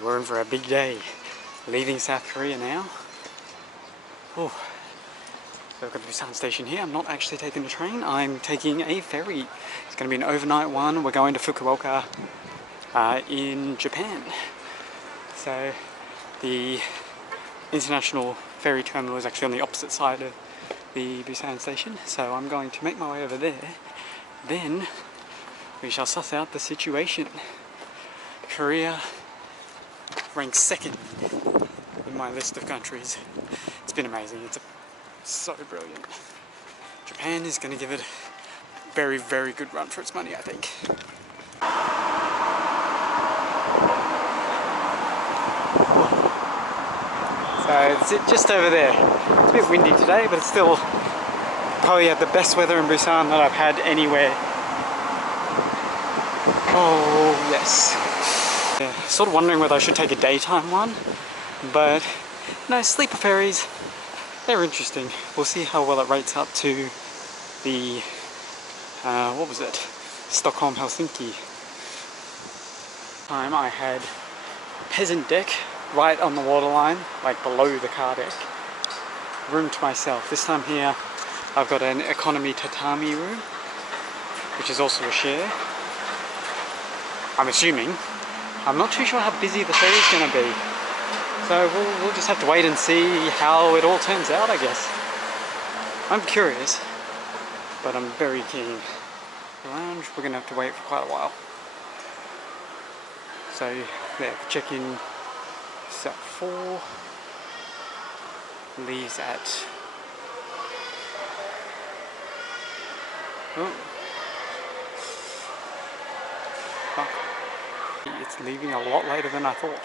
Alrighty, we're in for a big day. Leaving South Korea now. Oh, so I've got the Busan station here. I'm not actually taking a train, I'm taking a ferry. It's going to be an overnight one. We're going to Fukuoka in Japan. So the international ferry terminal is actually on the opposite side of the Busan station. So I'm going to make my way over there. Then we shall suss out the situation. Korea ranks second in my list of countries. It's been amazing. It's so brilliant. Japan is going to give it a very, very good run for its money, I think. So it's just over there. It's a bit windy today, but it's still probably had the best weather in Busan that I've had anywhere. Oh yes. Yeah, sort of wondering whether I should take a daytime one, but no, sleeper ferries, they're interesting. We'll see how well it rates up to the, what was it, Stockholm, Helsinki. Time I had peasant deck right on the waterline, like below the car deck. Room to myself. This time here I've got an economy tatami room, which is also a share. I'm assuming. I'm not too sure how busy the ferry's going to be. So we'll just have to wait and see how it all turns out, I guess. I'm curious, but I'm very keen. The lounge, we're going to have to wait for quite a while. So yeah, the check-in is at 4. Leaves at... Oh. Fuck. It's leaving a lot later than I thought.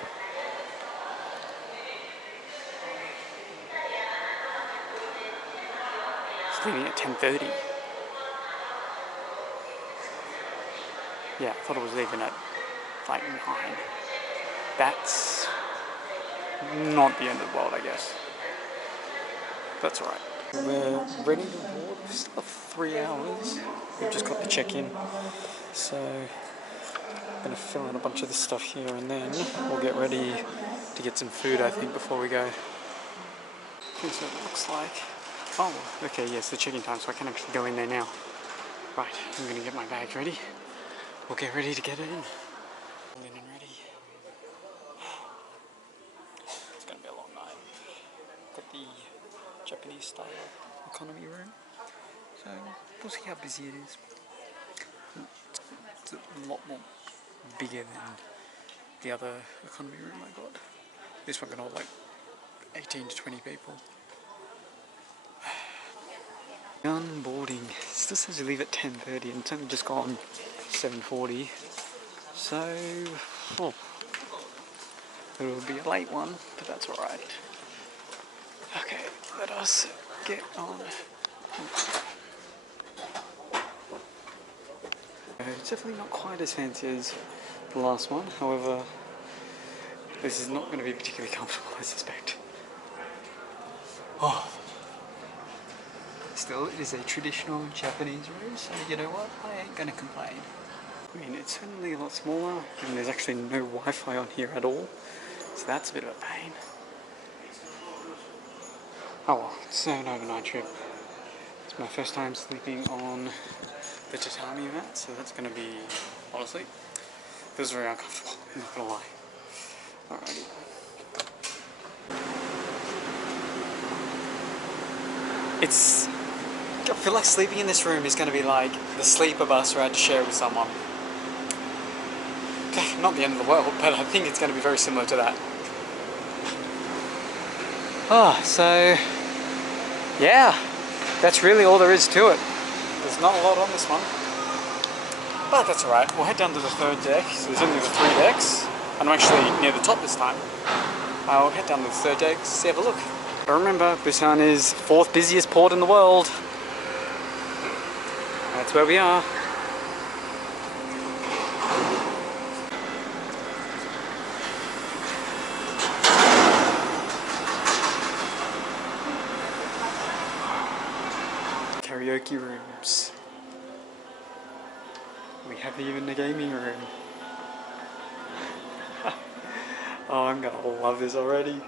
It's leaving at 10:30. Yeah, I thought it was leaving at like 9. That's not the end of the world, I guess. That's alright. We're ready to board. We still have 3 hours. We've just got the check-in. So I'm going to fill in a bunch of this stuff here and then we'll get ready to get some food, I think, before we go. Okay, so it looks like... Oh, okay, yes, the check-in time, so I can actually go in there now. Right, I'm going to get my bag ready. We'll get ready to get it in. All in and ready. It's going to be a long night. Got the Japanese style economy room. So we'll see how busy it is. It's a lot more bigger than the other economy room I got. This one can hold like 18 to 20 people. Unboarding. Still says you leave at 10:30 and it's only just gone 7:40. So it'll be a late one, but that's alright. Okay, let us get on. It's definitely not quite as fancy as the last one, however, this is not going to be particularly comfortable, I suspect. Oh. Still, it is a traditional Japanese room, so you know what, I ain't going to complain. I mean, it's certainly a lot smaller, and there's actually no Wi-Fi on here at all, so that's a bit of a pain. Oh well, it's an overnight trip. It's my first time sleeping on the tatami mat, so that's going to be, honestly, feels very uncomfortable, I'm not going to lie. Alrighty. I feel like sleeping in this room is going to be like the sleeper bus where I had to share it with someone. Okay, not the end of the world, but I think it's going to be very similar to that. Oh, so yeah, that's really all there is to it. There's not a lot on this one, but that's alright. We'll head down to the 3rd deck, so there's only the 3 decks, and I'm actually near the top this time. I'll head down to the 3rd deck to have a look. But remember, Busan is 4th busiest port in the world. That's where we are. Karaoke rooms. We have even a gaming room. Oh, I'm gonna love this already.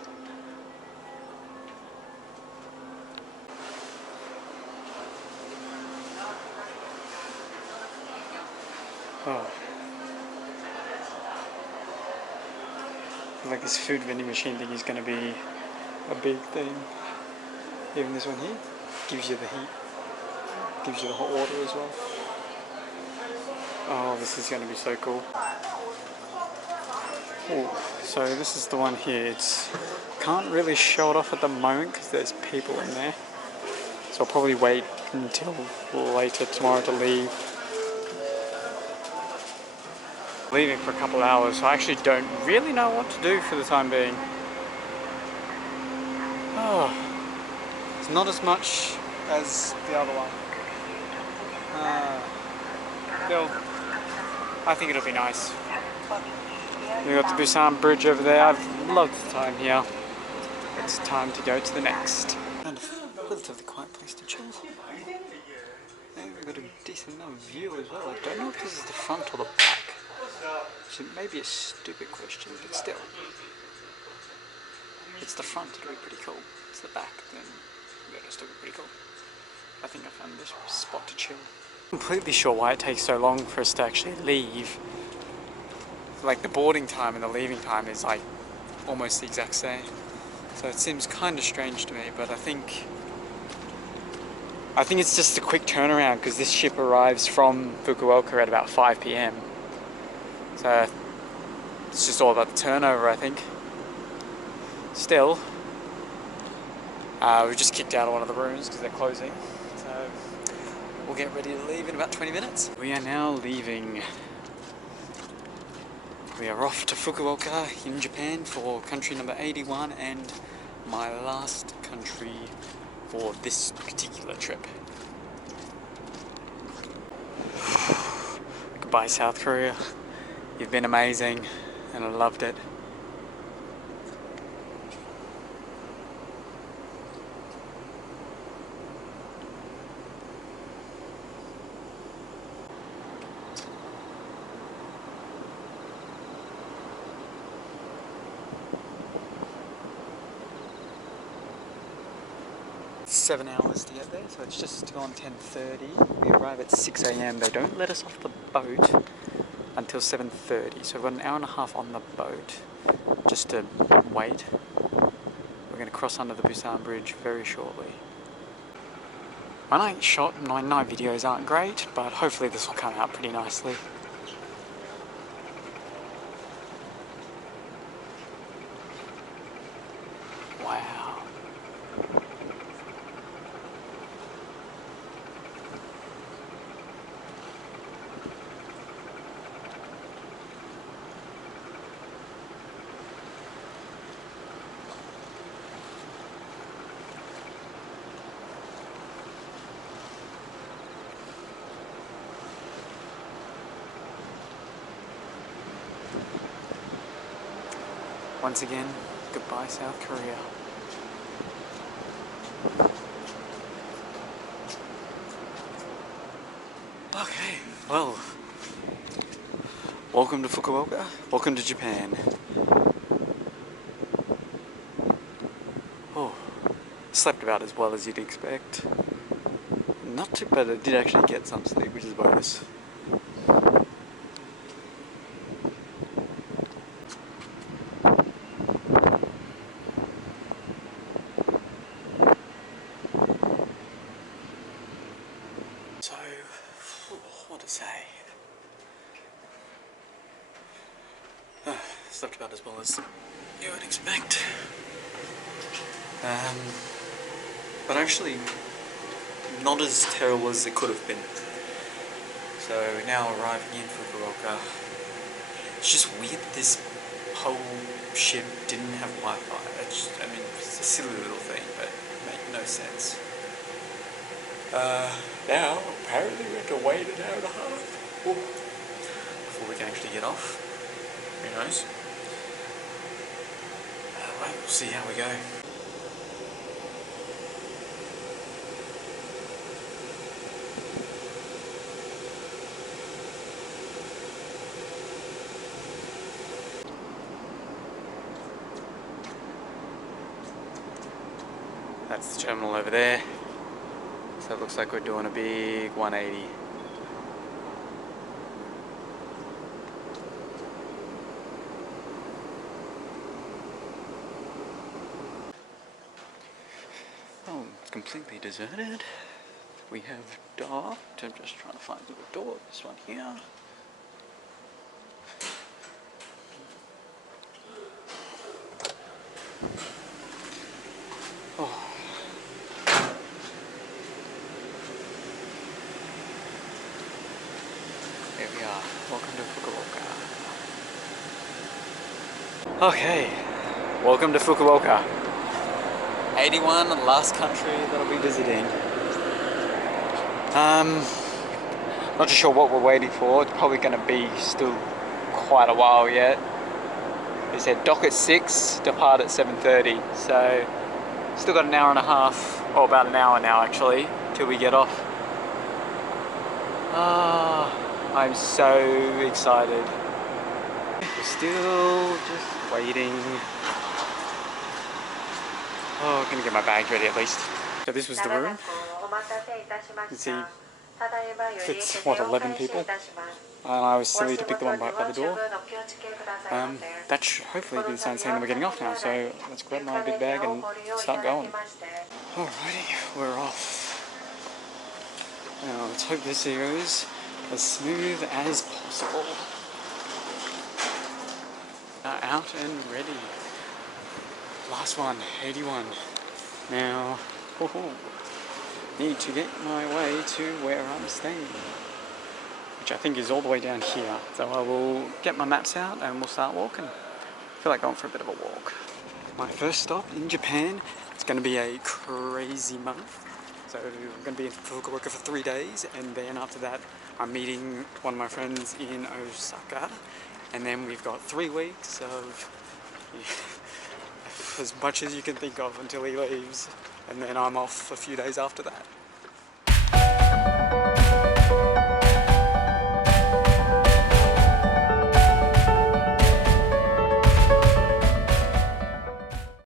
Oh. Like this food vending machine thing is gonna be a big thing. Even this one here gives you the heat, gives you the hot water as well. Oh, this is gonna be so cool. Ooh, so this is the one here. It's can't really show it off at the moment because there's people in there. So I'll probably wait until later tomorrow to leave. Leaving for a couple of hours, so I actually don't really know what to do for the time being. Oh, it's not as much as the other one. I think it'll be nice. We've got the Busan bridge over there. I've loved the time here. It's time to go to the next. And a relatively quiet place to chill. I think we've got a decent enough view as well. I don't know if this is the front or the back. So it may be a stupid question, but still. If it's the front, it'll be pretty cool. If it's the back, then it'll still be pretty cool. I think I found this spot to chill. I'm completely sure why it takes so long for us to actually leave. Like the boarding time and the leaving time is like almost the exact same. So it seems kind of strange to me, but I think it's just a quick turnaround because this ship arrives from Fukuoka at about 5 PM. So it's just all about the turnover, I think. Still, we've just kicked out of one of the rooms because they're closing. So we'll get ready to leave in about 20 minutes. We are now leaving. We are off to Fukuoka in Japan for country number 81 and my last country for this particular trip. Goodbye, South Korea. You've been amazing and I loved it. It's 7 hours to get there, so it's just gone 10:30. We arrive at 6 AM. They don't let us off the boat until 7:30, so we've got an hour and a half on the boat just to wait. We're going to cross under the Busan bridge very shortly. My night videos aren't great, but hopefully this will come out pretty nicely. Wow. Once again, goodbye South Korea. Okay, well, welcome to Fukuoka, welcome to Japan. Oh, slept about as well as you'd expect. Not too bad, I did actually get some sleep, which is a bonus. What to say? Slept about as well as you would expect. But actually not as terrible as it could have been. So now arriving in Fukuoka, it's just weird this whole ship didn't have Wi-Fi. I mean, it's a silly little thing, but it made no sense. Now, apparently we have to wait an hour and a half before we can actually get off. Who knows? Well, we'll see how we go. That's the terminal over there. So it looks like we're doing a big 180. Oh, it's completely deserted. We have docked. I'm just trying to find the door. This one here. Oh. Here we are. Welcome to Fukuoka. Okay, welcome to Fukuoka. 81, the last country that I'll be visiting. Not too sure what we're waiting for. It's probably going to be still quite a while yet. They said dock at 6, depart at 7:30. So still got an hour and a half, or about an hour now actually, till we get off. I'm so excited. We're still just waiting. Oh, I'm gonna get my bags ready at least. So this was the room. You can see fits, what, 11 people? And I was silly to pick the one right by the door. That should hopefully be the same thing that we're getting off now, so let's grab my big bag and start going. Alrighty, we're off. Now let's hope this goes as smooth as possible. Out and ready. Last one, 81. Now, need to get my way to where I'm staying, which I think is all the way down here. So I will get my maps out and we'll start walking. I feel like going for a bit of a walk. My first stop in Japan. It's going to be a crazy month. So I'm going to be in Fukuoka for 3 days, and then after that I'm meeting one of my friends in Osaka, and then we've got 3 weeks of as much as you can think of until he leaves, and then I'm off a few days after that.